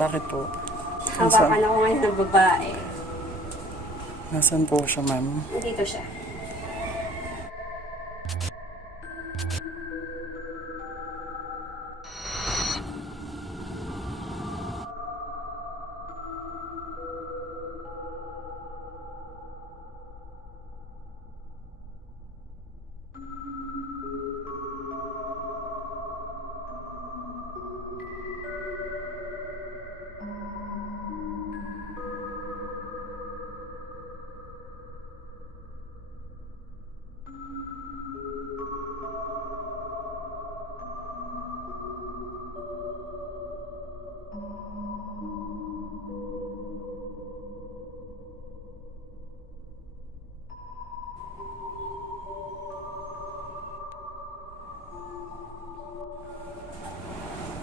Bakit po? Hawakan ako ngayon ng babae. nasaan po siya, ma'am? Dito siya.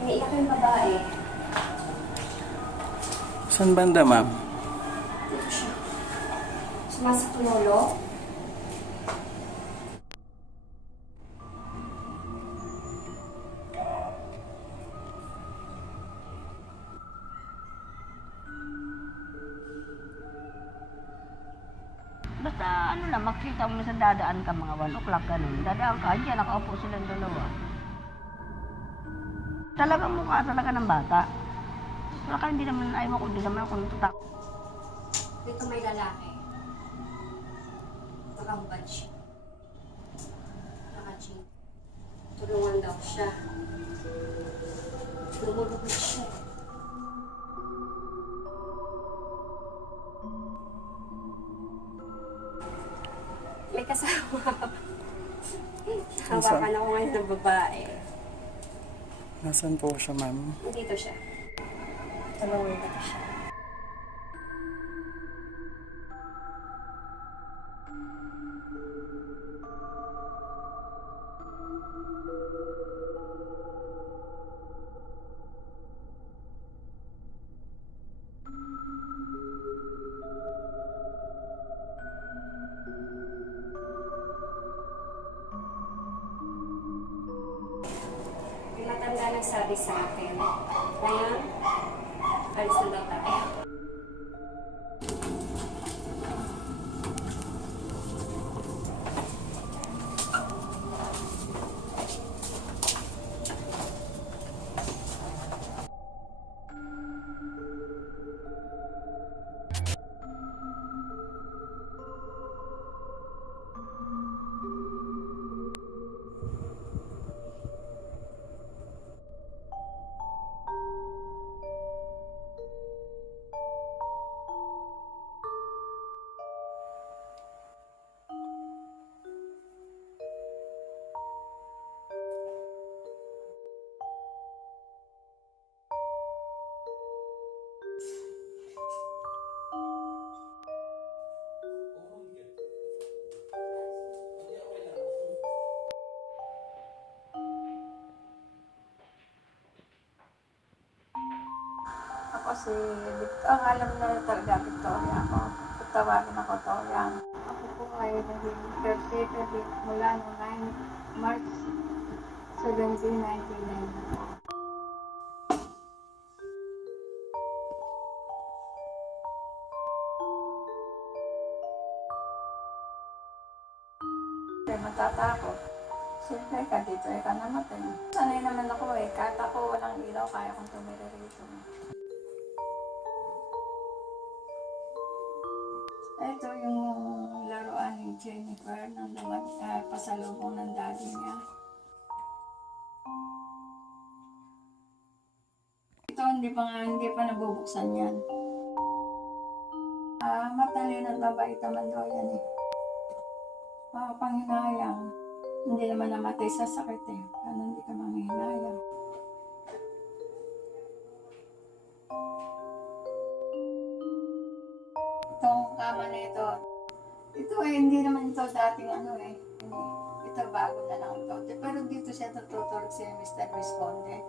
Umiiyak yung babae. Saan banda, ma'am? Dito siya. Sumasaktulo. Basta ano lang, makita mo sa dadaan ka mga 1 o'clock ganun. Dadaan ka, dyan nakaupo silang dalawa. Talagang mukha talaga ng bata. Wala ka hindi naman, ayaw ko, hindi naman ako natutak. Dito may lalaki. Nakahubad siya. Nakaching. Tulungan daw siya. Lumulubog siya. May kasama. Hawakan ako ngayon ng babae. Nasaan po siya, ma'am? Dito siya. Tulungan ko siya. Matanda nagsabi sa akin, ngayon, alis na daw tayo. Ako si Victor. Ang alam na talaga Victoria ako. Tawagin ako Torian. Ako po ay naging caretaker mula noong 9 March 17, 1994. Kaya matatakot. Siyempre ka dito, eh ka namatay. Sanay naman ako eh. Kahit ako walang ilaw, kaya kong tumira rito. Ito yung laruan ni Jennifer nang lumag, uh, pasalubong ng daddy niya. Ito hindi pa nga, hindi pa nabubuksan yan. Ah, matalino at mabait naman daw yan eh. Mga panghinayang. Hindi naman namatay sa sakit eh. Ano hindi ka manghinayang. Kama na ito, ito eh, hindi naman ito dating ano eh. Ito bago na lang ito. Pero dito siya tututulog si Mr. Responde.